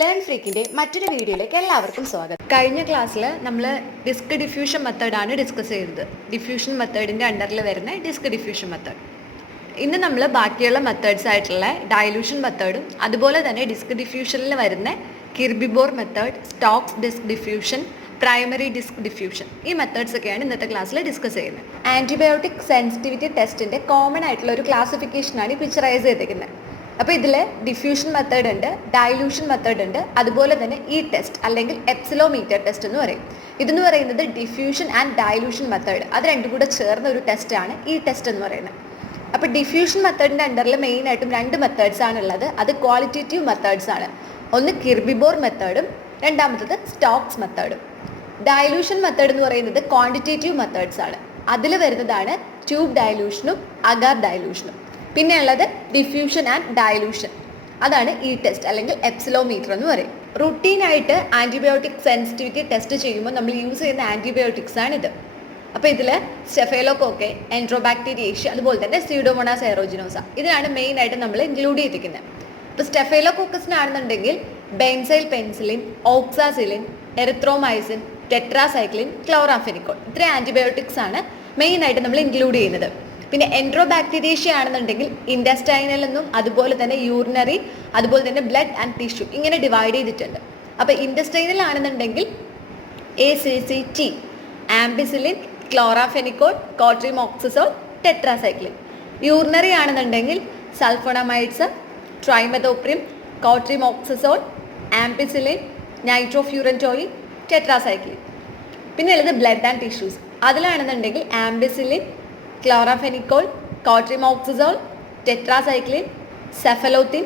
Learn ഫ്രീക്കിൻ്റെ മറ്റൊരു വീഡിയോയിലേക്ക് എല്ലാവർക്കും സ്വാഗതം. കഴിഞ്ഞ ക്ലാസ്സിൽ നമ്മൾ ഡിസ്ക് ഡിഫ്യൂഷൻ മെത്തേഡാണ് ഡിസ്കസ് ചെയ്തത്. ഡിഫ്യൂഷൻ മെത്തേഡിൻ്റെ അണ്ടറിൽ വരുന്ന ഡിസ്ക് ഡിഫ്യൂഷൻ മെത്തേഡ്. ഇന്ന് നമ്മൾ ബാക്കിയുള്ള മെത്തേഡ്സ് ആയിട്ടുള്ള ഡയലൂഷൻ മെത്തേഡും അതുപോലെ തന്നെ ഡിസ്ക് ഡിഫ്യൂഷനിൽ വരുന്ന Kirby Bauer method, Stokes disk diffusion, primary disk diffusion, ഈ മെത്തേഡ്സ് ഒക്കെയാണ് ഇന്നത്തെ ക്ലാസ്സിൽ ഡിസ്കസ് ചെയ്യുന്നത്. ആൻറ്റിബയോട്ടിക് സെൻസിറ്റിവിറ്റി ടെസ്റ്റിൻ്റെ കോമൺ ആയിട്ടുള്ള ഒരു ക്ലാസിഫിക്കേഷനാണ് ഈ പിക്ചറൈസ് ചെയ്തിരിക്കുന്നത്. അപ്പോൾ ഇതിൽ ഡിഫ്യൂഷൻ മെത്തേഡ് ഉണ്ട്, ഡയലൂഷൻ മെത്തേഡ് ഉണ്ട്, അതുപോലെ തന്നെ ഈ ടെസ്റ്റ് അല്ലെങ്കിൽ എപ്സിലോമീറ്റർ ടെസ്റ്റ് എന്ന് പറയും. ഇതെന്ന് പറയുന്നത് ഡിഫ്യൂഷൻ ആൻഡ് ഡയലൂഷൻ മെത്തേഡ്, അത് രണ്ടും കൂടെ ചേർന്ന ഒരു ടെസ്റ്റാണ് ഈ ടെസ്റ്റ് എന്ന് പറയുന്നത്. അപ്പോൾ ഡിഫ്യൂഷൻ മെത്തേഡിൻ്റെ അണ്ടറിൽ മെയിനായിട്ടും രണ്ട് മെത്തേഡ്സ് ആണുള്ളത്. അത് ക്വാളിറ്റേറ്റീവ് മെത്തേഡ്സ് ആണ്. ഒന്ന് കിർബി ബോർ മെത്തേഡും രണ്ടാമത്തത് സ്റ്റോക്സ് മെത്തേഡും. ഡയലൂഷൻ മെത്തേഡ് എന്ന് പറയുന്നത് ക്വാണ്ടിറ്റേറ്റീവ് മെത്തേഡ്സ് ആണ്. അതിൽ വരുന്നതാണ് ട്യൂബ് ഡയലൂഷനും അഗാർ ഡയലൂഷനും. പിന്നെ ഉള്ളത് ഡിഫ്യൂഷൻ ആൻഡ് ഡയലൂഷൻ, അതാണ് ഈ ടെസ്റ്റ് അല്ലെങ്കിൽ എപ്സിലോമീറ്റർ എന്ന് പറയും. റുട്ടീനായിട്ട് ആൻറ്റിബയോട്ടിക് സെൻസിറ്റിവിറ്റി ടെസ്റ്റ് ചെയ്യുമ്പോൾ നമ്മൾ യൂസ് ചെയ്യുന്ന ആൻറ്റിബയോട്ടിക്സ് ആണിത്. അപ്പോൾ ഇതിൽ സ്റ്റെഫേലോകോക്കെ, എൻട്രോബാക്ടീരിയേഷ്യ, അതുപോലെ തന്നെ സ്യൂഡോമോണാസ് എയറോജിനോസ, ഇതിനാണ് മെയിനായിട്ട് നമ്മൾ ഇൻക്ലൂഡ് ചെയ്തിരിക്കുന്നത്. ഇപ്പോൾ സ്റ്റെഫേലോകോക്കസിനാണെന്നുണ്ടെങ്കിൽ ബെൻസൈൽ പെൻസിലിൻ, ഓക്സാസിലിൻ, എറിത്രോമൈസിൻ, ടെട്രാസൈക്ലിൻ, ക്ലോറാഫെനിക്കോൾ, ഇത്രയും ആൻറ്റിബയോട്ടിക്സ് ആണ് മെയിനായിട്ട് നമ്മൾ ഇൻക്ലൂഡ് ചെയ്യുന്നത്. പിന്നെ എൻട്രോബാക്ടീരിയേഷ്യ ആണെന്നുണ്ടെങ്കിൽ ഇൻഡസ്റ്റൈനൽ എന്നും അതുപോലെ തന്നെ യൂറിനറി, അതുപോലെ തന്നെ ബ്ലഡ് ആൻഡ് ടിഷ്യൂ, ഇങ്ങനെ ഡിവൈഡ് ചെയ്തിട്ടുണ്ട്. അപ്പോൾ ഇൻഡസ്റ്റൈനൽ ആണെന്നുണ്ടെങ്കിൽ ACCT, ampicillin, chloramphenicol, cotrimoxazole, tetracycline. Urinary ആണെന്നുണ്ടെങ്കിൽ sulphonamides, trimethoprim, cotrimoxazole, ampicillin, nitrofurantoin, tetracycline. പിന്നെ ഉള്ളത് ബ്ലഡ് ആൻഡ് ടിഷ്യൂസ്, അതിലാണെന്നുണ്ടെങ്കിൽ ampicillin, chloramphenicol, cotrimoxazole, tetracycline, cephalothin,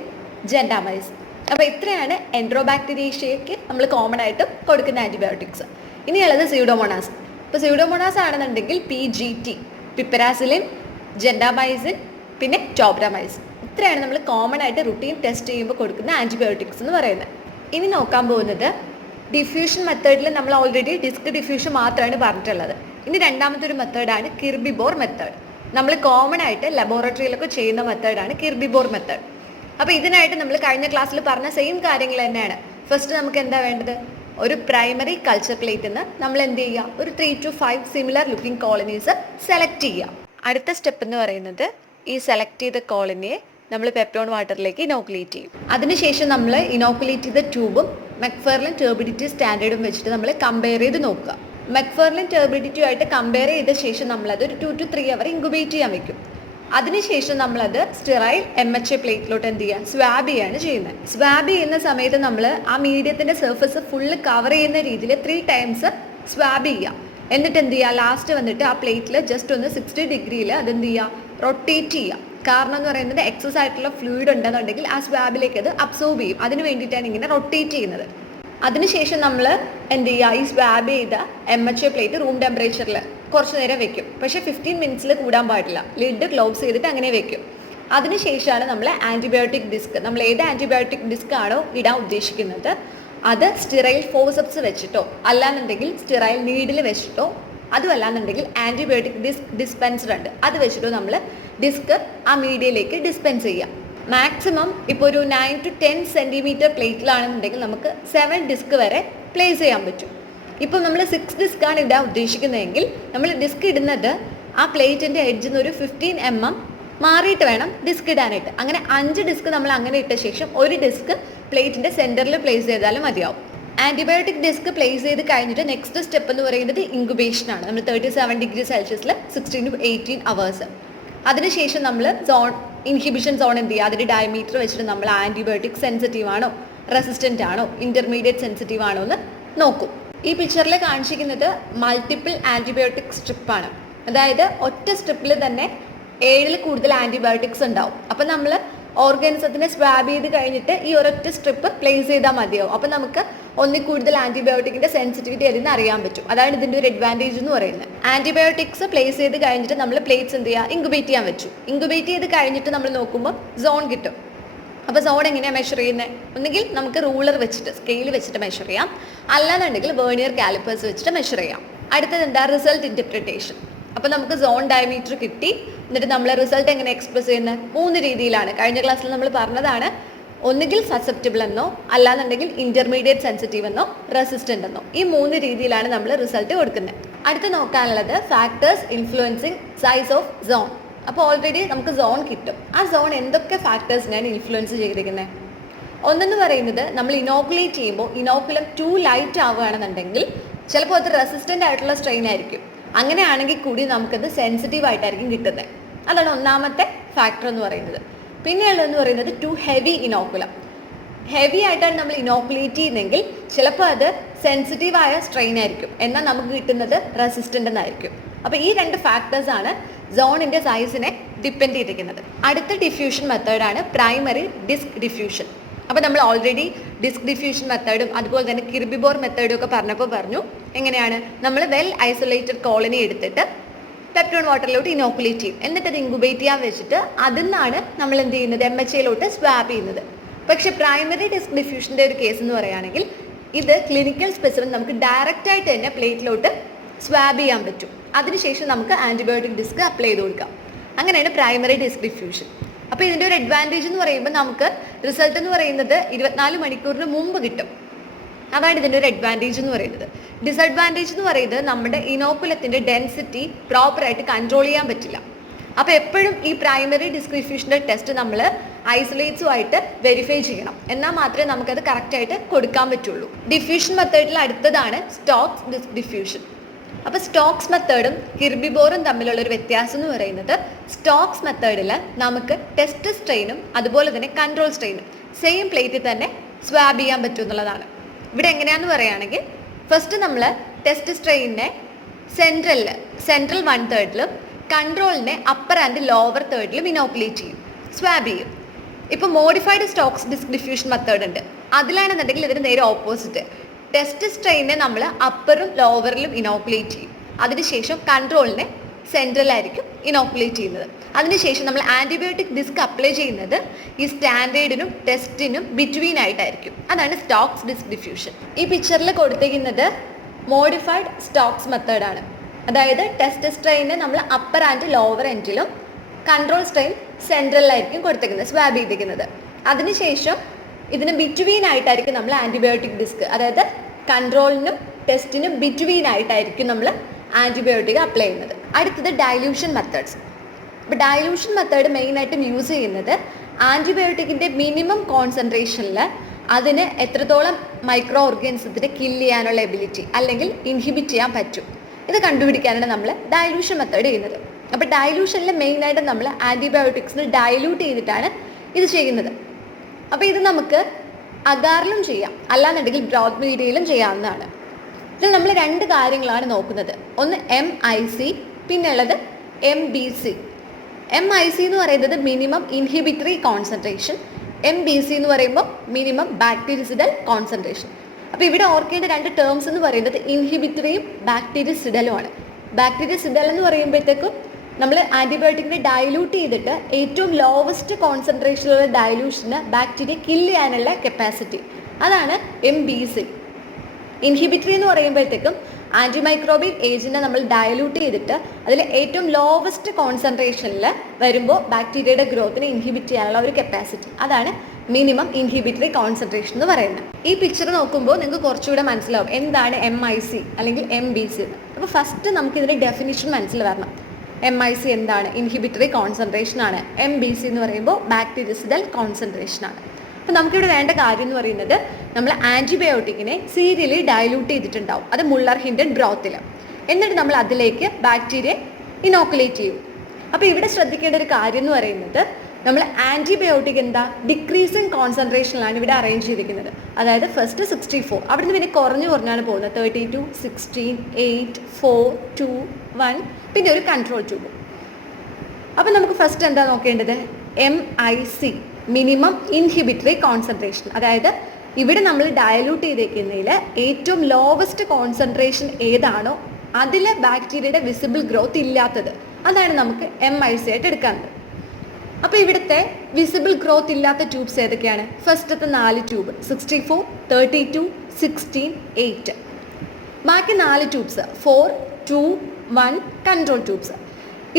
gentamicin. അപ്പോൾ ഇത്രയാണ് എൻട്രോബാക്ടീരിയേഷ്യയ്ക്ക് നമ്മൾ കോമൺ ആയിട്ട് കൊടുക്കുന്ന ആൻറ്റിബയോട്ടിക്സ്. ഇനിയുള്ളത് സ്യൂഡോമോണാസ്. ഇപ്പോൾ സ്യൂഡോമോണാസ് ആണെന്നുണ്ടെങ്കിൽ PGT, പിപ്പരാസിലിൻ, ജെൻഡാമൈസിൻ, പിന്നെ ടോബ്രാമൈസിൻ. ഇത്രയാണ് നമ്മൾ കോമൺ ആയിട്ട് റുട്ടീൻ ടെസ്റ്റ് ചെയ്യുമ്പോൾ കൊടുക്കുന്ന ആൻറ്റിബയോട്ടിക്സ് എന്ന് പറയുന്നത്. ഇനി നോക്കാൻ പോകുന്നത് ഡിഫ്യൂഷൻ മെത്തേഡിൽ നമ്മൾ ഓൾറെഡി ഡിസ്ക് ഡിഫ്യൂഷൻ മാത്രമാണ് പറഞ്ഞിട്ടുള്ളത്. ഇനി രണ്ടാമത്തെ ഒരു മെത്തേഡാണ് കിർബി ബോർ മെത്തേഡ്. നമ്മൾ കോമൺ ആയിട്ട് ലബോറട്ടറിയിലൊക്കെ ചെയ്യുന്ന മെത്തേഡാണ് കിർബി ബോർ മെത്തേഡ്. അപ്പോൾ ഇതിനായിട്ട് നമ്മൾ കഴിഞ്ഞ ക്ലാസ്സിൽ പറഞ്ഞ സെയിം കാര്യങ്ങൾ തന്നെയാണ്. ഫസ്റ്റ് നമുക്ക് എന്താ വേണ്ടത്? ഒരു പ്രൈമറി കൾച്ചർ പ്ലേറ്റിൽ നിന്ന് നമ്മൾ എന്ത് ചെയ്യുക? ഒരു 3 to 5 similar looking colonies select ചെയ്യുക. അടുത്ത സ്റ്റെപ്പ് എന്ന് പറയുന്നത് ഈ സെലക്ട് ചെയ്ത കോളനിയെ നമ്മൾ പെപ്റ്റോൺ വാട്ടറിലേക്ക് ഇനോക്കുലേറ്റ് ചെയ്യും. അതിനുശേഷം നമ്മൾ ഇനോക്കുലേറ്റ് ചെയ്ത ട്യൂബും മെക്ഫെർലിൻ ടർബിഡിറ്റി സ്റ്റാൻഡേർഡും വെച്ചിട്ട് നമ്മൾ കമ്പയർ ചെയ്ത് നോക്കുക. മെക്ഫെർലിൻ ടർബിഡിറ്റിയുമായിട്ട് കമ്പയർ ചെയ്ത ശേഷം നമ്മളത് ഒരു 2 to 3 അവർ ഇൻക്യുബേറ്റ് ചെയ്യാൻ വെക്കും. അതിനുശേഷം നമ്മളത് സ്റ്റെറൈൽ MHA പ്ലേറ്റിലോട്ട് എന്ത് ചെയ്യുക? സ്വാബ് ചെയ്യാണ് ചെയ്യുന്നത്. സ്വാബ് ചെയ്യുന്ന സമയത്ത് നമ്മൾ ആ മീഡിയത്തിൻ്റെ സർഫസ് ഫുള്ള് കവർ ചെയ്യുന്ന രീതിയിൽ 3 times സ്വാബ് ചെയ്യുക. എന്നിട്ട് എന്ത് ചെയ്യുക? ലാസ്റ്റ് വന്നിട്ട് ആ പ്ലേറ്റിൽ ജസ്റ്റ് ഒന്ന് 60 ഡിഗ്രിയിൽ അതെന്ത് ചെയ്യുക? റൊട്ടേറ്റ് ചെയ്യുക. കാരണം എന്ന് പറയുന്നത് എക്സസ് ആയിട്ടുള്ള ഫ്ലൂയിഡ് ഉണ്ടെന്നുണ്ടെങ്കിൽ ആ സ്വാബിലേക്ക് അത് അബ്സോർബ് ചെയ്യും. അതിന് വേണ്ടിയിട്ടാണ് ഇങ്ങനെ റൊട്ടേറ്റ് ചെയ്യുന്നത്. അതിനുശേഷം നമ്മൾ എന്ത് ചെയ്യുക? ഈ സ്വാബ് ചെയ്ത MHA പ്ലേറ്റ് റൂം ടെമ്പറേച്ചറിൽ കുറച്ച് നേരം വെക്കും. പക്ഷേ 15 minutes കൂടാൻ പാടില്ല. ലിഡ് ക്ലോസ് ചെയ്തിട്ട് അങ്ങനെ വെക്കും. അതിനുശേഷമാണ് നമ്മൾ ആൻറ്റിബയോട്ടിക് ഡിസ്ക്, നമ്മൾ ഏത് ആൻറ്റിബയോട്ടിക് ഡിസ്ക് ആണോ ഇടാൻ ഉദ്ദേശിക്കുന്നത് അത് സ്റ്റെറൈൽ ഫോസപ്സ് വെച്ചിട്ടോ അല്ലാന്നുണ്ടെങ്കിൽ സ്റ്റെറൈൽ നീഡിൽ വെച്ചിട്ടോ അതുമല്ലാന്നുണ്ടെങ്കിൽ ആൻറ്റിബയോട്ടിക് ഡിസ്പെൻസർ ഉണ്ട്, അത് വെച്ചിട്ടോ നമ്മൾ ഡിസ്ക് ആ മീഡിയയിലേക്ക് ഡിസ്പെൻസ് ചെയ്യാം. മാക്സിമം ഇപ്പോൾ ഒരു 9 to 10 centimeter പ്ലേറ്റിലാണെന്നുണ്ടെങ്കിൽ നമുക്ക് 7 ഡിസ്ക് വരെ പ്ലേസ് ചെയ്യാൻ പറ്റും. ഇപ്പോൾ നമ്മൾ 6 ഡിസ്ക്കാണ് ഇടാൻ ഉദ്ദേശിക്കുന്നതെങ്കിൽ നമ്മൾ ഡിസ്ക് ഇടുന്നത് ആ പ്ലേറ്റിൻ്റെ എഡ്ജിൽ നിന്ന് ഒരു 15 mm മാറിയിട്ട് വേണം ഡിസ്ക് ഇടാനായിട്ട്. അങ്ങനെ 5 ഡിസ്ക് നമ്മൾ അങ്ങനെ ഇട്ട ശേഷം ഒരു ഡിസ്ക് പ്ലേറ്റിൻ്റെ സെൻറ്ററിൽ പ്ലേസ് ചെയ്താലും മതിയാവും. ആൻറ്റിബയോട്ടിക് ഡിസ്ക് പ്ലേസ് ചെയ്ത് കഴിഞ്ഞിട്ട് നെക്സ്റ്റ് സ്റ്റെപ്പ് എന്ന് പറയുന്നത് ഇൻക്യുബേഷനാണ്. നമ്മൾ 37 degree Celsiusൽ 16 to 18 hours. അതിനുശേഷം നമ്മൾ ഇൻഹിബിഷൻ സോൺ എന്ത് ചെയ്യുക? അതിൻ്റെ ഡയമീറ്റർ വെച്ചിട്ട് നമ്മൾ ആൻറ്റിബയോട്ടിക് സെൻസിറ്റീവ് ആണോ, റെസിസ്റ്റൻ്റ് ആണോ, ഇൻ്റർമീഡിയറ്റ് സെൻസിറ്റീവ് ആണോ എന്ന് നോക്കും. ഈ പിക്ചറിൽ കാണിച്ചിരിക്കുന്നത് മൾട്ടിപ്പിൾ ആൻറ്റിബയോട്ടിക് സ്ട്രിപ്പാണ്. അതായത് ഒറ്റ സ്ട്രിപ്പിൽ തന്നെ 7ൽ കൂടുതൽ ആൻറ്റിബയോട്ടിക്സ് ഉണ്ടാവും. അപ്പം നമ്മൾ ഓർഗാനിസത്തിനെ സ്വാബ് ചെയ്ത് കഴിഞ്ഞിട്ട് ഈ ഒരൊറ്റ സ്ട്രിപ്പ് പ്ലേസ് ചെയ്താൽ മതിയാവും. അപ്പം നമുക്ക് ഒന്നിൽ കൂടുതൽ ആൻറ്റിബയോട്ടിക്കിൻ്റെ സെൻസിറ്റിവിറ്റി അതിന് അറിയാൻ പറ്റും. അതാണ് ഇതിൻ്റെ ഒരു അഡ്വാൻറ്റേജ് എന്ന് പറയുന്നത്. ആൻറ്റിബയോട്ടിക്സ് പ്ലേസ് ചെയ്ത് കഴിഞ്ഞിട്ട് നമ്മൾ പ്ലേറ്റ്സ് എന്ത് ചെയ്യുക? ഇൻക്യുബേറ്റ് ചെയ്യാൻ വെച്ചു. ഇൻക്യുബേറ്റ് ചെയ്ത് കഴിഞ്ഞിട്ട് നമ്മൾ നോക്കുമ്പോൾ സോൺ കിട്ടും. അപ്പോൾ സോൺ എങ്ങനെയാണ് മെഷർ ചെയ്യുന്നത്? ഒന്നുകിൽ നമുക്ക് റൂളർ വെച്ചിട്ട് സ്കെയിൽ വെച്ചിട്ട് മെഷർ ചെയ്യാം, അല്ലാന്നുണ്ടെങ്കിൽ വേർണിയർ കാലിപ്പേഴ്സ് വെച്ചിട്ട് മെഷർ ചെയ്യാം. അടുത്തത് എന്താ? Result interpretation. അപ്പോൾ നമുക്ക് സോൺ ഡയമീറ്റർ കിട്ടി. എന്നിട്ട് നമ്മൾ റിസൾട്ട് എങ്ങനെ എക്സ്പ്രസ് ചെയ്യുന്നത്? 3 രീതിയിലാണ്. കഴിഞ്ഞ ക്ലാസ്സിൽ നമ്മൾ പറഞ്ഞതാണ് ഒന്നുകിൽ സസെപ്റ്റബിൾ എന്നോ അല്ലാന്നുണ്ടെങ്കിൽ ഇന്റർമീഡിയറ്റ് സെൻസിറ്റീവ് എന്നോ റെസിസ്റ്റന്റ് എന്നോ. ഈ 3 രീതിയിലാണ് നമ്മൾ റിസൾട്ട് കൊടുക്കുന്നത്. അടുത്ത് നോക്കാനുള്ളത് factors influencing size of zone. അപ്പോൾ ഓൾറെഡി നമുക്ക് സോൺ കിട്ടും. ആ സോൺ എന്തൊക്കെ ഫാക്ടേഴ്സിനാണ് ഇൻഫ്ലുവൻസ് ചെയ്തിരിക്കുന്നത്? ഒന്നെന്ന് പറയുന്നത് നമ്മൾ ഇനോക്കുലേറ്റ് ചെയ്യുമ്പോൾ ഇനോക്കുലം ടു ലൈറ്റ് ആവുകയാണെന്നുണ്ടെങ്കിൽ ചിലപ്പോൾ അത് റെസിസ്റ്റൻ്റ് ആയിട്ടുള്ള സ്ട്രെയിൻ ആയിരിക്കും. അങ്ങനെയാണെങ്കിൽ കൂടി നമുക്കത് സെൻസിറ്റീവ് ആയിട്ടായിരിക്കും കിട്ടുന്നത്. അതാണ് ഒന്നാമത്തെ ഫാക്ടർ എന്ന് പറയുന്നത്. പിന്നെയുള്ളതെന്ന് പറയുന്നത് ടു ഹെവി ഇനോക്കുലം. ഹെവി ആയിട്ടാണ് നമ്മൾ ഇനോക്കുലേറ്റ് ചെയ്യുന്നതെങ്കിൽ ചിലപ്പോൾ അത് സെൻസിറ്റീവായ സ്ട്രെയിൻ ആയിരിക്കും, എന്നാൽ നമുക്ക് കിട്ടുന്നത് റെസിസ്റ്റൻ്റ് എന്നായിരിക്കും. അപ്പോൾ ഈ 2 ഫാക്ടേഴ്സാണ് സോണിൻ്റെ സൈസിനെ ഡിപ്പെൻഡ് ചെയ്തിരിക്കുന്നത്. അടുത്ത ഡിഫ്യൂഷൻ മെത്തേഡാണ് പ്രൈമറി ഡിസ്ക് ഡിഫ്യൂഷൻ. അപ്പോൾ നമ്മൾ ഓൾറെഡി ഡിസ്ക് ഡിഫ്യൂഷൻ മെത്തേഡും അതുപോലെ തന്നെ കിർബി ബോർ മെത്തേഡും ഒക്കെ പറഞ്ഞു എങ്ങനെയാണ് നമ്മൾ വെൽ ഐസൊലേറ്റഡ് കോളനി എടുത്തിട്ട് പെപ്റ്റോൺ വാട്ടറിലോട്ട് ഇനോക്കുലേറ്റ് ചെയ്യും. എന്നിട്ട് അത് ഇൻക്യുബേറ്റ് ചെയ്യാൻ വെച്ചിട്ട് അതിൽ നിന്നാണ് നമ്മൾ എന്ത് ചെയ്യുന്നത്, MHAയിലോട്ട് സ്വാബ് ചെയ്യുന്നത്. പക്ഷേ പ്രൈമറി ഡിസ്ക് ഡിഫ്യൂഷൻ്റെ ഒരു കേസ് എന്ന് പറയുകയാണെങ്കിൽ ഇത് ക്ലിനിക്കൽ സ്പെസിമെൻ നമുക്ക് ഡയറക്റ്റ് ആയിട്ട് തന്നെ പ്ലേറ്റിലോട്ട് സ്വാബ് ചെയ്യാൻ പറ്റും. അതിനുശേഷം നമുക്ക് ആൻറ്റിബയോട്ടിക് ഡിസ്ക് അപ്ലൈ ചെയ്ത് കൊടുക്കാം. അങ്ങനെയാണ് പ്രൈമറി ഡിസ്ക് ഡിഫ്യൂഷൻ. അപ്പോൾ ഇതിൻ്റെ ഒരു അഡ്വാൻറ്റേജ് എന്ന് പറയുമ്പോൾ നമുക്ക് റിസൾട്ട് എന്ന് പറയുന്നത് 24 മണിക്കൂറിന് മുമ്പ് കിട്ടും. അതാണ് ഇതിൻ്റെ ഒരു അഡ്വാൻറ്റേജ് എന്ന് പറയുന്നത്. ഡിസഡ്വാൻറ്റേജ് എന്ന് പറയുന്നത് നമ്മുടെ ഇനോക്കുലത്തിൻ്റെ ഡെൻസിറ്റി പ്രോപ്പറായിട്ട് കൺട്രോൾ ചെയ്യാൻ പറ്റില്ല. അപ്പോൾ എപ്പോഴും ഈ പ്രൈമറി ഡിസ്ക് ഡിഫ്യൂഷൻ്റെ ടെസ്റ്റ് നമ്മൾ ഐസൊലേറ്റ്സുമായിട്ട് വെരിഫൈ ചെയ്യണം. എന്നാൽ മാത്രമേ നമുക്കത് കറക്റ്റായിട്ട് കൊടുക്കാൻ പറ്റുള്ളൂ. ഡിഫ്യൂഷൻ മെത്തേഡിൽ അടുത്തതാണ് സ്റ്റോക്സ് ഡിസ്ക് ഡിഫ്യൂഷൻ. അപ്പോൾ സ്റ്റോക്സ് മെത്തേഡും കിർബി ബോറും തമ്മിലുള്ള ഒരു വ്യത്യാസം എന്ന് പറയുന്നത് സ്റ്റോക്സ് മെത്തേഡിൽ നമുക്ക് ടെസ്റ്റ് സ്ട്രെയിനും അതുപോലെ തന്നെ കൺട്രോൾ സ്ട്രെയിനും സെയിം പ്ലേറ്റിൽ തന്നെ സ്വാബ് ചെയ്യാൻ പറ്റും എന്നുള്ളതാണ്. ഇവിടെ എങ്ങനെയാണെന്ന് പറയുകയാണെങ്കിൽ ഫസ്റ്റ് നമ്മൾ ടെസ്റ്റ് സ്ട്രെയിനിനെ സെൻട്രൽ 1/3 കൺട്രോളിനെ അപ്പർ ആൻഡ് ലോവർ 1/3 ഇനോക്കുലേറ്റ് ചെയ്യും, സ്വാബ് ചെയ്യും. ഇപ്പോൾ modified Stokes disk diffusion method ഉണ്ട്. അതിലാണെന്നുണ്ടെങ്കിൽ ഇതിന് നേരെ ഓപ്പോസിറ്റ്. ടെസ്റ്റ് സ്ട്രെയിനെ നമ്മൾ അപ്പറും ലോവറിലും ഇനോക്കുലേറ്റ് ചെയ്യും. അതിനുശേഷം കൺട്രോളിനെ സെൻട്രലായിരിക്കും ഇനോക്കുലേറ്റ് ചെയ്യുന്നത്. അതിനുശേഷം നമ്മൾ ആൻറ്റിബയോട്ടിക് ഡിസ്ക് അപ്ലൈ ചെയ്യുന്നത് ഈ സ്റ്റാൻഡേർഡിനും ടെസ്റ്റിനും ബിറ്റ്വീൻ ആയിട്ടായിരിക്കും. അതാണ് സ്റ്റോക്സ് ഡിസ്ക് ഡിഫ്യൂഷൻ. ഈ പിക്ചറിൽ കൊടുത്തിരിക്കുന്നത് മോഡിഫൈഡ് സ്റ്റോക്സ് മെത്തേഡാണ്. അതായത് ടെസ്റ്റ് സ്ട്രെയിനെ നമ്മൾ അപ്പർ ആൻഡ് ലോവർ എൻഡിലും കൺട്രോൾ സ്ട്രെയിൻ സെൻട്രലിലായിരിക്കും കൊടുത്തിരിക്കുന്നത്, സ്വാബ് ചെയ്തിരിക്കുന്നത്. അതിനുശേഷം ഇതിന് ബിറ്റ്വീൻ ആയിട്ടായിരിക്കും നമ്മൾ ആൻറ്റിബയോട്ടിക് ഡിസ്ക്, അതായത് കൺട്രോളിനും ടെസ്റ്റിനും ബിറ്റ്വീൻ ആയിട്ടായിരിക്കും നമ്മൾ ആൻറ്റിബയോട്ടിക് അപ്ലൈ ചെയ്യുന്നത്. അടുത്തത് ഡൈല്യൂഷൻ മെത്തേഡ്സ്. അപ്പോൾ ഡൈല്യൂഷൻ മെത്തേഡ് മെയിനായിട്ടും യൂസ് ചെയ്യുന്നത് ആൻറ്റിബയോട്ടിക്കിൻ്റെ മിനിമം കോൺസെൻട്രേഷനിൽ അതിന് എത്രത്തോളം മൈക്രോ ഓർഗാനിസത്തിനെ കില്ല് ചെയ്യാനുള്ള എബിലിറ്റി അല്ലെങ്കിൽ ഇൻഹിബിറ്റ് ചെയ്യാൻ പറ്റും, ഇത് കണ്ടുപിടിക്കാനാണ് നമ്മൾ ഡൈല്യൂഷൻ മെത്തേഡ് ചെയ്യുന്നത്. അപ്പോൾ ഡൈല്യൂഷനിൽ മെയിനായിട്ട് നമ്മൾ ആൻറ്റിബയോട്ടിക്സിന് ഡൈല്യൂട്ട് ചെയ്തിട്ടാണ് ഇത് ചെയ്യുന്നത്. അപ്പോൾ ഇത് നമുക്ക് അഗാറിലും ചെയ്യാം, അല്ലാന്നുണ്ടെങ്കിൽ ബ്രോത്ത് മീഡിയയിലും ചെയ്യാവുന്നതാണ്. ഇതിൽ നമ്മൾ 2 കാര്യങ്ങളാണ് നോക്കുന്നത്. ഒന്ന് MIC, പിന്നുള്ളത് MBC. MIC എന്ന് പറയുന്നത് മിനിമം ഇൻഹിബിറ്ററി കോൺസെൻട്രേഷൻ, MBC എന്ന് പറയുമ്പോൾ മിനിമം ബാക്ടീരിയസിഡൽ കോൺസെൻട്രേഷൻ. അപ്പോൾ ഇവിടെ ഓർക്കേണ്ട 2 ടേംസ് എന്ന് പറയുന്നത് ഇൻഹിബിറ്ററിയും ബാക്ടീരിയസിഡലുമാണ്. ബാക്ടീരിയസിഡൽ എന്ന് പറയുമ്പോഴത്തേക്കും നമ്മൾ ആൻറ്റിബയോട്ടിക്കിനെ ഡൈല്യൂട്ട് ചെയ്തിട്ട് ഏറ്റവും ലോവസ്റ്റ് കോൺസെൻട്രേഷനിലുള്ള ഡൈല്യൂഷന് ബാക്ടീരിയ കില്ല് ചെയ്യാനുള്ള കപ്പാസിറ്റി, അതാണ് MBC. ഇൻഹിബിറ്ററി എന്ന് പറയുമ്പോഴത്തേക്കും ആൻറ്റിമൈക്രോബിയൽ ഏജൻറ്റിനെ നമ്മൾ ഡയലൂട്ട് ചെയ്തിട്ട് അതിൽ ഏറ്റവും ലോവസ്റ്റ് കോൺസെൻട്രേഷനിൽ വരുമ്പോൾ ബാക്ടീരിയയുടെ ഗ്രോത്തിനെ ഇൻഹിബിറ്റ് ചെയ്യാനുള്ള ഒരു കപ്പാസിറ്റി, അതാണ് മിനിമം ഇൻഹിബിറ്ററി കോൺസെൻട്രേഷൻ എന്ന് പറയുന്നത്. ഈ പിക്ചർ നോക്കുമ്പോൾ നിങ്ങൾക്ക് കുറച്ചുകൂടെ മനസ്സിലാവും എന്താണ് MIC അല്ലെങ്കിൽ MBC എന്ന്. അപ്പോൾ ഫസ്റ്റ് നമുക്കിതിൻ്റെ ഡെഫിനിഷൻ മനസ്സിൽ വരണം. MIC എന്താണ്? ഇൻഹിബിറ്ററി കോൺസെൻട്രേഷൻ ആണ്. MBC എന്ന് പറയുമ്പോൾ ബാക്ടീരിയസിഡൽ കോൺസെൻട്രേഷൻ ആണ്. അപ്പോൾ നമുക്കിവിടെ വേണ്ട കാര്യം എന്ന് പറയുന്നത് നമ്മൾ ആൻറ്റിബയോട്ടിക്കിനെ സീരിയലി ഡൈലൂട്ട് ചെയ്തിട്ടുണ്ടാവും, അത് മുള്ളർ ഹിൻഡൻ ബ്രോത്തിൽ. എന്നിട്ട് നമ്മൾ അതിലേക്ക് ബാക്ടീരിയ ഇനോക്കുലേറ്റ് ചെയ്യും. അപ്പോൾ ഇവിടെ ശ്രദ്ധിക്കേണ്ട ഒരു കാര്യം എന്ന് പറയുന്നത് നമ്മൾ ആൻറ്റിബയോട്ടിക് എന്താ ഡിക്രീസിങ് കോൺസെൻട്രേഷനിലാണ് ഇവിടെ അറേഞ്ച് ചെയ്തിരിക്കുന്നത്. അതായത് ഫസ്റ്റ് 64, അവിടെ നിന്ന് പിന്നെ കുറഞ്ഞാണ് പോകുന്നത്. 32, 16, 8, 4, 2, 1, പിന്നെ ഒരു കൺട്രോൾ ട്യൂബ്. അപ്പോൾ നമുക്ക് ഫസ്റ്റ് എന്താ നോക്കേണ്ടത്? MIC, minimum inhibitory concentration. അതായത് ഇവിടെ നമ്മൾ ഡയലൂട്ട് ചെയ്തേക്കുന്നതിൽ ഏറ്റവും ലോവസ്റ്റ് കോൺസെൻട്രേഷൻ ഏതാണോ അതിൽ ബാക്ടീരിയയുടെ വിസിബിൾ ഗ്രോത്ത് ഇല്ലാത്തത്, അതാണ് നമുക്ക് MIC ആയിട്ട് എടുക്കാറുണ്ട്. അപ്പോൾ ഇവിടുത്തെ വിസിബിൾ ഗ്രോത്ത് ഇല്ലാത്ത ട്യൂബ്സ് ഏതൊക്കെയാണ്? ഫസ്റ്റത്തെ 4 ട്യൂബ് 64, 32, 16, 8. ബാക്കി 4 ട്യൂബ്സ് 4, 2, 1 കൺട്രോൾ ട്യൂബ്സ്.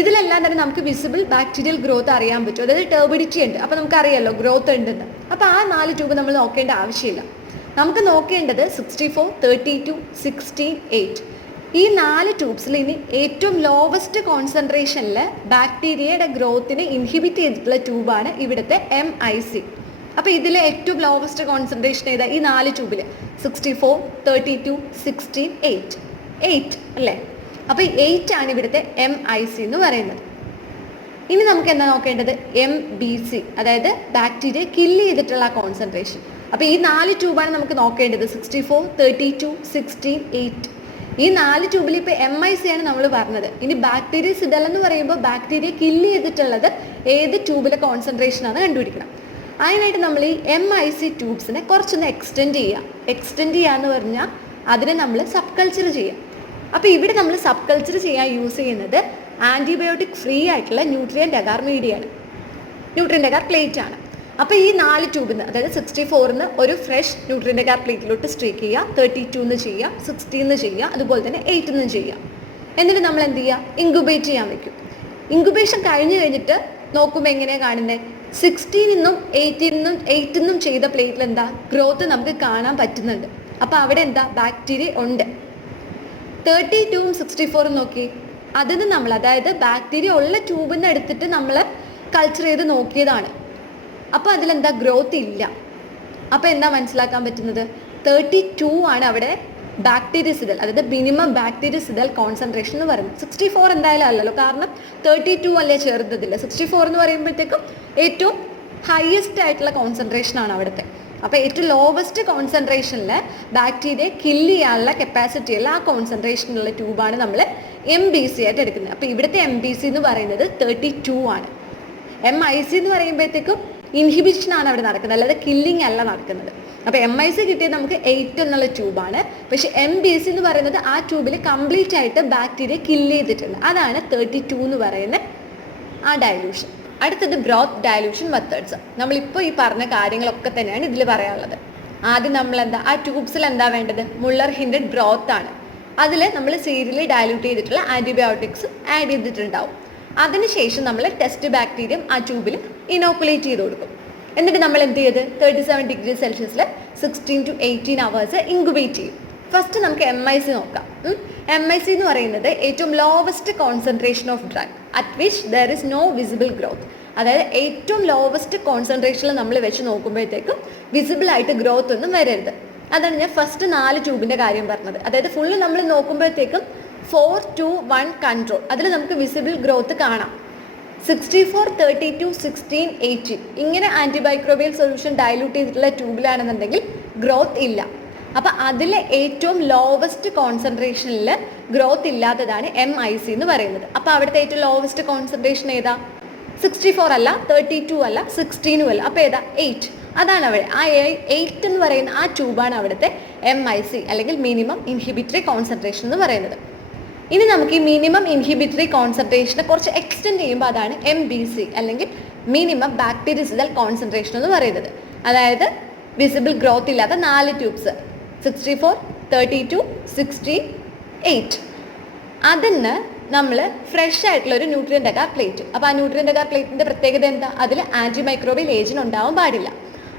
ഇതിലെല്ലാം തന്നെ നമുക്ക് വിസിബിൾ ബാക്ടീരിയൽ ഗ്രോത്ത് അറിയാൻ പറ്റും. അതായത് ടർബിഡിറ്റി ഉണ്ട്, അപ്പോൾ നമുക്കറിയാമല്ലോ ഗ്രോത്ത് ഉണ്ടെന്ന്. അപ്പോൾ ആ 4 ട്യൂബ് നമ്മൾ നോക്കേണ്ട ആവശ്യമില്ല. നമുക്ക് നോക്കേണ്ടത് 64, 32, 16, 8 ഈ 4 ട്യൂബ്സിൽ ഇനി ഏറ്റവും ലോവസ്റ്റ് കോൺസെൻട്രേഷനിൽ ബാക്ടീരിയയുടെ ഗ്രോത്തിനെ ഇൻഹിബിറ്റ് ചെയ്തിട്ടുള്ള ട്യൂബാണ് ഇവിടുത്തെ MIC. അപ്പോൾ ഇതിൽ ഏറ്റവും ലോവസ്റ്റ് കോൺസെൻട്രേഷൻ ഏതാ? ഈ 4 ട്യൂബിൽ 64, 32, 16, 8 അല്ലേ? അപ്പോൾ 8 ആണ് ഇവിടുത്തെ MIC എന്ന് പറയുന്നത്. ഇനി നമുക്ക് എന്താ നോക്കേണ്ടത്? MBC, അതായത് ബാക്ടീരിയ കില്ല് ചെയ്തിട്ടുള്ള കോൺസെൻട്രേഷൻ. അപ്പോൾ ഈ 4 ട്യൂബാണ് നമുക്ക് നോക്കേണ്ടത്. 64, 32, 16, 8 ഈ 4 ട്യൂബിൽ ഇപ്പോൾ MIC ആണ് നമ്മൾ പറഞ്ഞത്. ഇനി ബാക്ടീരിയ സിഡൽ എന്ന് പറയുമ്പോൾ ബാക്ടീരിയ കില്ല് ചെയ്തിട്ടുള്ളത് ഏത് ട്യൂബിലെ കോൺസെൻട്രേഷൻ ആണ് കണ്ടുപിടിക്കണം. അതിനായിട്ട് നമ്മൾ ഈ MIC ട്യൂബ്സിനെ കുറച്ചൊന്ന് എക്സ്റ്റെൻഡ് ചെയ്യുക എന്ന് പറഞ്ഞാൽ അതിനെ നമ്മൾ സബ് കൾച്ചർ ചെയ്യുക. അപ്പോൾ ഇവിടെ നമ്മൾ സബ് കൾച്ചർ ചെയ്യാൻ യൂസ് ചെയ്യുന്നത് ആൻറ്റിബയോട്ടിക് ഫ്രീ ആയിട്ടുള്ള ന്യൂട്രിയൻ്റ് അഗാർ മീഡിയയാണ്, ന്യൂട്രിയൻ്റ് അഗാർ പ്ലേറ്റ് ആണ്. അപ്പോൾ ഈ 4 ട്യൂബിൽ നിന്ന്, അതായത് 64 ഒരു ഫ്രഷ് ന്യൂട്രിയൻ്റ് അഗാർ പ്ലേറ്റിലോട്ട് സ്ട്രീക്ക് ചെയ്യുക, 32 ചെയ്യുക, 16 ചെയ്യുക, അതുപോലെ തന്നെ 8 ചെയ്യുക. എന്നിട്ട് നമ്മൾ എന്ത് ചെയ്യുക? ഇൻക്യുബേറ്റ് ചെയ്യാൻ വെക്കും. ഇൻക്യുബേഷൻ കഴിഞ്ഞിട്ട് നോക്കുമ്പോൾ എങ്ങനെയാണ് കാണുന്നത്? 16 8 ചെയ്ത പ്ലേറ്റിൽ എന്താ ഗ്രോത്ത് നമുക്ക് കാണാൻ പറ്റുന്നുണ്ട്. അപ്പോൾ അവിടെ എന്താ ബാക്ടീരിയ ഉണ്ട്. 32, 64 നോക്കി, അതിന് നമ്മൾ, അതായത് ബാക്ടീരിയ ഉള്ള ട്യൂബിൽ നിന്ന് എടുത്തിട്ട് നമ്മൾ കൾച്ചർ ചെയ്ത് നോക്കിയതാണ്. അപ്പോൾ അതിലെന്താ ഗ്രോത്ത് ഇല്ല. അപ്പോൾ എന്താ മനസ്സിലാക്കാൻ പറ്റുന്നത്? 32 ആണ് അവിടെ ബാക്ടീരിയസിഡൽ, അതായത് മിനിമം ബാക്ടീരിയസിഡൽ കോൺസെൻട്രേഷൻ എന്ന് പറയുന്നത്. 64 എന്തായാലും അല്ലല്ലോ, കാരണം 32 അല്ലേ ചേർത്തതില്ല. 64 എന്ന് പറയുമ്പോഴത്തേക്കും ഏറ്റവും ഹയസ്റ്റ് ആയിട്ടുള്ള കോൺസെൻട്രേഷൻ ആണ് അവിടുത്തെ. അപ്പോൾ ഏറ്റവും ലോവസ്റ്റ് കോൺസെൻട്രേഷനിൽ ബാക്ടീരിയ കില്ല് ചെയ്യാനുള്ള കപ്പാസിറ്റിയുള്ള ആ കോൺസെൻട്രേഷനുള്ള ട്യൂബാണ് നമ്മൾ MBC ആയിട്ട് എടുക്കുന്നത്. അപ്പോൾ ഇവിടുത്തെ MBC എന്ന് പറയുന്നത് 32 ആണ്. MIC എന്ന് പറയുമ്പോഴത്തേക്കും ഇൻഹിബിഷൻ ആണ് അവിടെ നടക്കുന്നത്, അല്ലാതെ കില്ലിംഗ് അല്ല നടക്കുന്നത്. അപ്പോൾ MIC കിട്ടിയത് നമുക്ക് 8 എന്നുള്ള ട്യൂബാണ്. പക്ഷെ MBC എന്ന് പറയുന്നത് ആ ട്യൂബിൽ കംപ്ലീറ്റ് ആയിട്ട് ബാക്ടീരിയ കില്ല് ചെയ്തിട്ടുണ്ട്. അതാണ് 32 എന്ന് പറയുന്ന ആ ഡയലൂഷൻ. അടുത്തത് ബ്രോത്ത് ഡയലൂഷൻ മെത്തേഡ്സ്. നമ്മളിപ്പോൾ ഈ പറഞ്ഞ കാര്യങ്ങളൊക്കെ തന്നെയാണ് ഇതിൽ പറയാനുള്ളത്. ആദ്യം നമ്മൾ ആ ട്യൂബ്സിൽ എന്താ വേണ്ടത്? മുള്ളർ ഹിൻഡഡ് ബ്രോത്ത് ആണ്. അതിൽ നമ്മൾ സീരിയലി ഡയലൂട്ട് ചെയ്തിട്ടുള്ള ആൻറ്റിബയോട്ടിക്സ് ആഡ് ചെയ്തിട്ടുണ്ടാവും. അതിനുശേഷം നമ്മൾ ടെസ്റ്റ് ബാക്ടീരിയം ആ ട്യൂബിൽ ഇനോക്കുലേറ്റ് ചെയ്ത് കൊടുക്കും. എന്നിട്ട് നമ്മൾ എന്ത് ചെയ്ത് 37 ഡിഗ്രി സെൽഷ്യസിൽ 16 to 18 hours ഇൻക്യുബേറ്റ് ചെയ്യും. ഫസ്റ്റ് നമുക്ക് MIC നോക്കാം. MIC എന്ന് പറയുന്നത് ഏറ്റവും lowest concentration of drug at which there is no visible growth. അതായത് ഏറ്റവും ലോവസ്റ്റ് കോൺസെൻട്രേഷനിൽ നമ്മൾ വെച്ച് നോക്കുമ്പോഴത്തേക്കും വിസിബിൾ ആയിട്ട് ഗ്രോത്ത് ഒന്നും വരരുത്. അതാണ് ഞാൻ ഫസ്റ്റ് 4 ട്യൂബിൻ്റെ കാര്യം പറഞ്ഞത്. അതായത് ഫുള്ള് നമ്മൾ നോക്കുമ്പോഴത്തേക്കും 4, 2, 1 കൺട്രോൾ, അതിൽ നമുക്ക് വിസിബിൾ ഗ്രോത്ത് കാണാം. 64, 32, 16, 18 ഇങ്ങനെ ആൻറ്റിമൈക്രോബിയൽ സൊല്യൂഷൻ ഡയലൂട്ട് ചെയ്തിട്ടുള്ള ട്യൂബിലാണെന്നുണ്ടെങ്കിൽ ഗ്രോത്ത് ഇല്ല. അപ്പോൾ അതിലെ ഏറ്റവും ലോവസ്റ്റ് കോൺസെൻട്രേഷനിൽ ഗ്രോത്ത് ഇല്ലാത്തതാണ് MIC എന്ന് പറയുന്നത്. അപ്പോൾ അവിടുത്തെ ഏറ്റവും ലോവസ്റ്റ് കോൺസെൻട്രേഷൻ ഏതാ? 64 അല്ല, 32 അല്ല, 16 അല്ല. അപ്പോൾ ഏതാ? 8. അതാണ് അവിടെ ആ 8 എന്ന് പറയുന്ന ആ ട്യൂബാണ് അവിടുത്തെ MIC അല്ലെങ്കിൽ മിനിമം ഇൻഹിബിറ്ററി കോൺസെൻട്രേഷൻ എന്ന് പറയുന്നത്. ഇനി നമുക്ക് ഈ മിനിമം ഇൻഹിബിറ്ററി കോൺസെൻട്രേഷനെ കുറച്ച് എക്സ്റ്റെൻഡ് ചെയ്യുമ്പോൾ അതാണ് MBC അല്ലെങ്കിൽ മിനിമം ബാക്ടീരിയസിഡൽ കോൺസെൻട്രേഷൻ എന്ന് പറയുന്നത്. അതായത് വിസിബിൾ ഗ്രോത്ത് ഇല്ലാത്ത 4 ട്യൂബ്സ് 64, 32, 16, 8 അതിന് നമ്മൾ ഫ്രഷ് ആയിട്ടുള്ള ഒരു ന്യൂട്രിയൻ്റ് അഗാർ പ്ലേറ്റ്. അപ്പോൾ ആ ന്യൂട്രിയൻ്റ് അഗാർ പ്ലേറ്റിൻ്റെ പ്രത്യേകത എന്താ? അതിൽ ആൻറ്റിമൈക്രോബിയൽ ഏജൻറ്റ് ഉണ്ടാവാൻ പാടില്ല.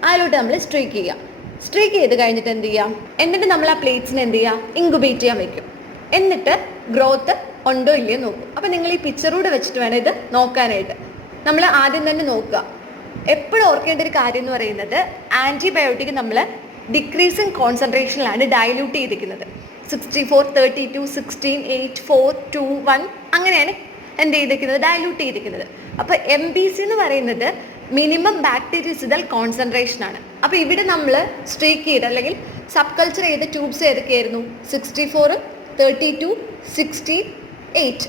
അതിലോട്ട് നമ്മൾ സ്ട്രീക്ക് ചെയ്യുക. സ്ട്രീക്ക് ചെയ്ത് കഴിഞ്ഞിട്ട് എന്ത് ചെയ്യാം? എന്നിട്ട് നമ്മൾ ആ പ്ലേറ്റ്സിനെ എന്ത് ചെയ്യുക? ഇൻക്യുബേറ്റ് ചെയ്യാൻ വെക്കും. എന്നിട്ട് ഗ്രോത്ത് ഉണ്ടോ ഇല്ലയോ നോക്കും. അപ്പോൾ നിങ്ങൾ ഈ പിക്ചറൂടെ വെച്ചിട്ട് വേണം ഇത് നോക്കാനായിട്ട്. നമ്മൾ ആദ്യം തന്നെ നോക്കുക. എപ്പോഴും ഓർക്കേണ്ട ഒരു കാര്യം എന്ന് പറയുന്നത് ആൻറ്റിബയോട്ടിക് നമ്മൾ ഡിക്രീസിങ് കോൺസെൻട്രേഷനിലാണ് ഡയലൂട്ട് ചെയ്തിരിക്കുന്നത്. 64, 32, 16, 8, 4, 2, 1 അങ്ങനെയാണ് എന്ത് ചെയ്തിരിക്കുന്നത്? ഡയലൂട്ട് ചെയ്തിരിക്കുന്നത്. അപ്പോൾ MBC എന്ന് പറയുന്നത് മിനിമം ബാക്ടീരിയസിഡൽ കോൺസെൻട്രേഷൻ ആണ്. അപ്പോൾ ഇവിടെ നമ്മൾ സ്ട്രീക്ക് ചെയ്ത് അല്ലെങ്കിൽ സബ് കൾച്ചർ ചെയ്ത ട്യൂബ്സ് ഏതൊക്കെയായിരുന്നു? 64, 32, 16, 8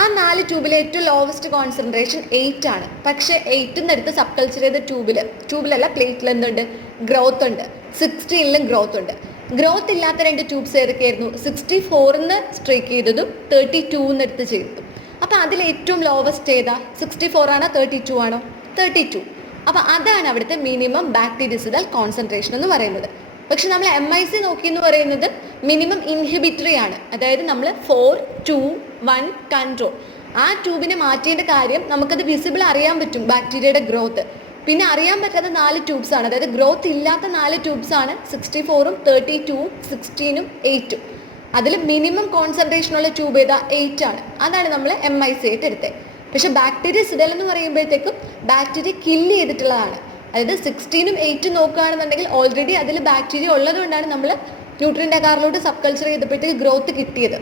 ആ 4 ട്യൂബിലെ ഏറ്റവും ലോവസ്റ്റ് കോൺസെൻട്രേഷൻ 8 ആണ്. പക്ഷേ 8 എടുത്ത് സബ് കൾച്ചർ ചെയ്ത ട്യൂബിലല്ല പ്ലേറ്റിൽ എന്തുണ്ട്? ഗ്രോത്ത് ഉണ്ട്. 16 ഗ്രോത്ത് ഉണ്ട്. ഗ്രോത്ത് ഇല്ലാത്ത 2 ട്യൂബ്സ് ഏതൊക്കെയായിരുന്നു? 64 സ്ട്രീക്ക് ചെയ്തതും 32 എടുത്ത് ചെയ്തതും. അപ്പോൾ അതിൽ ഏറ്റവും ലോവസ്റ്റ് ഏതാ? 64 ആണോ 32 ആണോ? 32. അപ്പോൾ അതാണ് അവിടുത്തെ മിനിമം ബാക്ടീരിയസിഡൽ കോൺസെൻട്രേഷൻ എന്ന് പറയുന്നത്. പക്ഷെ നമ്മൾ MIC നോക്കി എന്ന് പറയുന്നത് മിനിമം ഇൻഹിബിറ്ററി ആണ്. അതായത് നമ്മൾ 4, 2, 1 കൺട്രോൾ. ആ ട്യൂബിനെ മാറ്റേണ്ട കാര്യം നമുക്കത് വിസിബിൾ അറിയാൻ പറ്റും ബാക്ടീരിയയുടെ ഗ്രോത്ത്. പിന്നെ അറിയാൻ പറ്റാത്ത 4 ട്യൂബ്സ് ആണ്, അതായത് ഗ്രോത്ത് ഇല്ലാത്ത 4 ട്യൂബ്സ് ആണ് 64ഉം 32ഉം 16ഉം 8ഉം. അതിൽ മിനിമം കോൺസെൻട്രേഷൻ ഉള്ള ട്യൂബ് ഏതാ? 8 ആണ്. അതാണ് നമ്മൾ MIC ആയിട്ട് എടുത്തത്. പക്ഷെ ബാക്ടീരിയ സിഡൽ എന്ന് പറയുമ്പോഴത്തേക്കും ബാക്ടീരിയ കില്ല് ചെയ്തിട്ടുള്ളതാണ്. അതായത് 16ഉം 8ഉം നോക്കുകയാണെന്നുണ്ടെങ്കിൽ ഓൾറെഡി അതിൽ ബാക്ടീരിയ ഉള്ളതുകൊണ്ടാണ് നമ്മൾ ന്യൂട്രിയൻ്റ് അഗാറിലോട്ട് സബ് കൾച്ചർ ചെയ്തപ്പോഴത്തേക്ക് ഗ്രോത്ത് കിട്ടിയത്.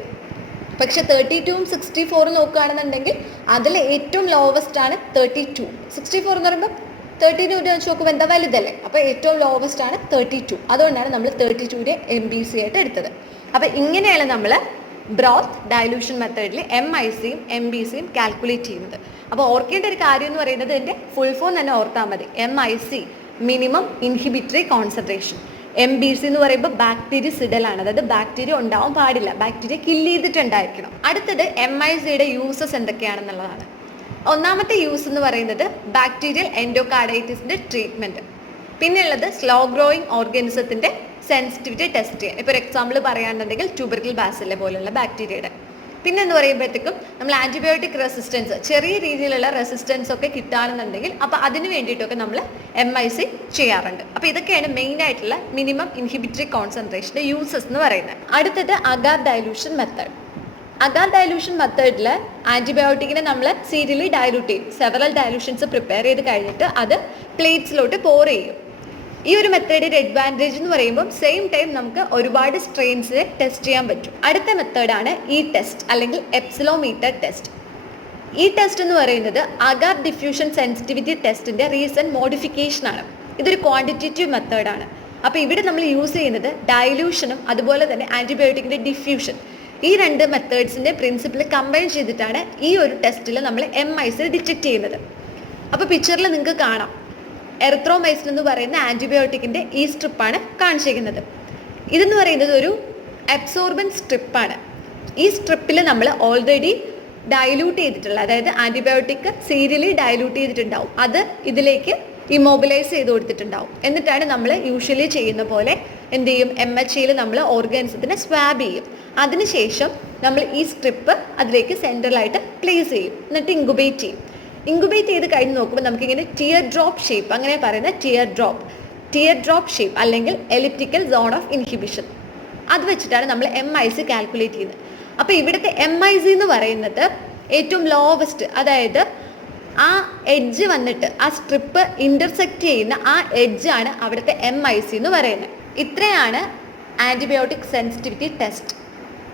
പക്ഷെ 32ഉം 64ഉം നോക്കുകയാണെന്നുണ്ടെങ്കിൽ അതിൽ ഏറ്റവും ലോവസ്റ്റ് ആണ് 32. 64 എന്ന് പറയുമ്പോൾ 32 വെച്ച് നോക്കുമ്പോൾ എന്താ വലുതല്ലേ, അപ്പോൾ ഏറ്റവും ലോവസ്റ്റ് ആണ് 32. അതുകൊണ്ടാണ് നമ്മൾ 32ന്റെ MBC ആയിട്ട് എടുത്തത്. അപ്പോൾ ഇങ്ങനെയാണ് നമ്മൾ ബ്രോത്ത് ഡൈലൂഷൻ മെത്തേഡിൽ MICയും MBCയും കാൽക്കുലേറ്റ് ചെയ്യുന്നത്. അപ്പോൾ ഓർക്കേണ്ട ഒരു കാര്യം എന്ന് പറയുന്നത് ഇതിൻ്റെ ഫുൾ ഫോം തന്നെ ഓർത്താൽ മതി. MIC minimum inhibitory concentration, MBC എന്ന് പറയുമ്പോൾ ബാക്ടീരിയ സിഡലാണ്, അതായത് ബാക്ടീരിയ ഉണ്ടാവാൻ പാടില്ല, ബാക്ടീരിയ കില്ല് ചെയ്തിട്ടുണ്ടായിരിക്കണം. അടുത്തത് MICയുടെ യൂസസ് എന്തൊക്കെയാണെന്നുള്ളതാണ്. ഒന്നാമത്തെ യൂസ് എന്ന് പറയുന്നത് ബാക്ടീരിയൽ എൻഡോകാർഡൈറ്റിസിന്റെ ട്രീറ്റ്മെന്റ്. പിന്നെ ഉള്ളത് സ്ലോ ഗ്രോയിങ് ഓർഗാനിസത്തിന്റെ സെൻസിറ്റിവിറ്റി ടെസ്റ്റ് ചെയ്യാൻ. ഇപ്പോൾ ഒരു എക്സാമ്പിൾ പറയുകയാണെന്നുണ്ടെങ്കിൽ ട്യൂബർക്കിൾ ബാസിലെ പോലുള്ള ബാക്ടീരിയയുടെ. പിന്നെ എന്ന് പറയുമ്പോഴത്തേക്കും നമ്മൾ ആന്റിബയോട്ടിക് റെസിസ്റ്റൻസ്, ചെറിയ രീതിയിലുള്ള റെസിസ്റ്റൻസ് ഒക്കെ കിട്ടുകയാണെന്നുണ്ടെങ്കിൽ അപ്പോൾ അതിന് വേണ്ടിയിട്ടൊക്കെ നമ്മൾ MIC ചെയ്യാറുണ്ട്. അപ്പോൾ ഇതൊക്കെയാണ് മെയിൻ ആയിട്ടുള്ള മിനിമം ഇൻഹിബിറ്ററി കോൺസെൻട്രേഷൻ്റെ യൂസസ് എന്ന് പറയുന്നത്. അടുത്തത് agar dilution method. Agar dilution മെത്തേഡിൽ ആൻറ്റിബയോട്ടിക്കിനെ നമ്മൾ സീരിയലി ഡൈലൂട്ട് ചെയ്യും. സെവറൽ ഡൈലൂഷൻസ് പ്രിപ്പയർ ചെയ്ത് കഴിഞ്ഞിട്ട് അത് പ്ലേറ്റ്സിലോട്ട് പോർ ചെയ്യും. ഈ ഒരു മെത്തേഡിൻ്റെ അഡ്വാൻറ്റേജ് എന്ന് പറയുമ്പോൾ സെയിം ടൈം നമുക്ക് ഒരുപാട് സ്ട്രെയിൻസ് ടെസ്റ്റ് ചെയ്യാൻ പറ്റും. അടുത്ത മെത്തേഡാണ് ഈ ടെസ്റ്റ് അല്ലെങ്കിൽ എപ്സിലോമീറ്റർ ടെസ്റ്റ്. ഈ ടെസ്റ്റ് എന്ന് പറയുന്നത് അഗാർ ഡിഫ്യൂഷൻ സെൻസിറ്റിവിറ്റി ടെസ്റ്റിൻ്റെ റീസെൻറ്റ് മോഡിഫിക്കേഷനാണ്. ഇതൊരു ക്വാണ്ടിറ്റേറ്റീവ് മെത്തേഡാണ്. അപ്പോൾ ഇവിടെ നമ്മൾ യൂസ് ചെയ്യുന്നത് ഡൈലൂഷനും അതുപോലെ തന്നെ ആൻറ്റിബയോട്ടിക്കിൻ്റെ ഡിഫ്യൂഷൻ, ഈ രണ്ട് മെത്തേഡ്സിൻ്റെ പ്രിൻസിപ്പിൾ കമ്പൈൻ ചെയ്തിട്ടാണ് ഈ ഒരു ടെസ്റ്റിൽ നമ്മൾ MIC ഡിറ്റക്ട് ചെയ്യുന്നത്. അപ്പോൾ പിക്ചറിൽ നിങ്ങൾക്ക് കാണാം എറിത്രോമൈസിൻ എന്ന് പറയുന്ന ആൻറ്റിബയോട്ടിക്കിൻ്റെ ഈ സ്ട്രിപ്പാണ് കാണിച്ചിരിക്കുന്നത്. ഇതെന്ന് പറയുന്നത് ഒരു അബ്സോർബൻ സ്ട്രിപ്പാണ്. ഈ സ്ട്രിപ്പിൽ നമ്മൾ ഓൾറെഡി ഡൈലൂട്ട് ചെയ്തിട്ടുള്ള, അതായത് ആൻറ്റിബയോട്ടിക് സീരിയലി ഡൈലൂട്ട് ചെയ്തിട്ടുണ്ടാവും, അത് ഇതിലേക്ക് ഇമോബിലൈസ് ചെയ്ത് കൊടുത്തിട്ടുണ്ടാവും. എന്നിട്ടാണ് നമ്മൾ യൂഷ്വലി ചെയ്യുന്ന പോലെ എന്ത് ചെയ്യും, MHAയിൽ നമ്മൾ ഓർഗാനിസത്തിനെ സ്വാബ് ചെയ്യും. അതിനുശേഷം നമ്മൾ ഈ സ്ട്രിപ്പ് അതിലേക്ക് സെൻട്രലായിട്ട് പ്ലേസ് ചെയ്യും, എന്നിട്ട് ഇൻക്യുബേറ്റ് ചെയ്യും. ഇൻക്യുബേറ്റ് ചെയ്ത് കഴിഞ്ഞ് നോക്കുമ്പോൾ നമുക്കിങ്ങനെ ടിയർ ഡ്രോപ്പ് ഷേപ്പ്, അങ്ങനെ പറയുന്ന ടിയർ ഡ്രോപ്പ് ഷേപ്പ് അല്ലെങ്കിൽ എലിപ്റ്റിക്കൽ സോൺ ഓഫ് ഇൻഹിബിഷൻ, അത് വെച്ചിട്ടാണ് നമ്മൾ MIC കാൽക്കുലേറ്റ് ചെയ്യുന്നത്. അപ്പോൾ ഇവിടുത്തെ MIC എന്ന് പറയുന്നത് ഏറ്റവും ലോവസ്റ്റ്, അതായത് ആ എഡ്ജ് വന്നിട്ട് ആ സ്ട്രിപ്പ് ഇൻ്റർസെക്റ്റ് ചെയ്യുന്ന ആ എഡ്ജാണ് അവിടുത്തെ MIC എന്ന് പറയുന്നത്. ഇത്രയാണ് ആൻറ്റിബയോട്ടിക് സെൻസിറ്റിവിറ്റി ടെസ്റ്റ്.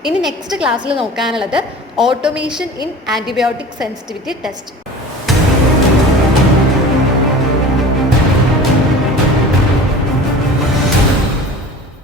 ഇനി നെക്സ്റ്റ് ക്ലാസ്സിൽ നോക്കാനുള്ളത് automation in antibiotic sensitivity test.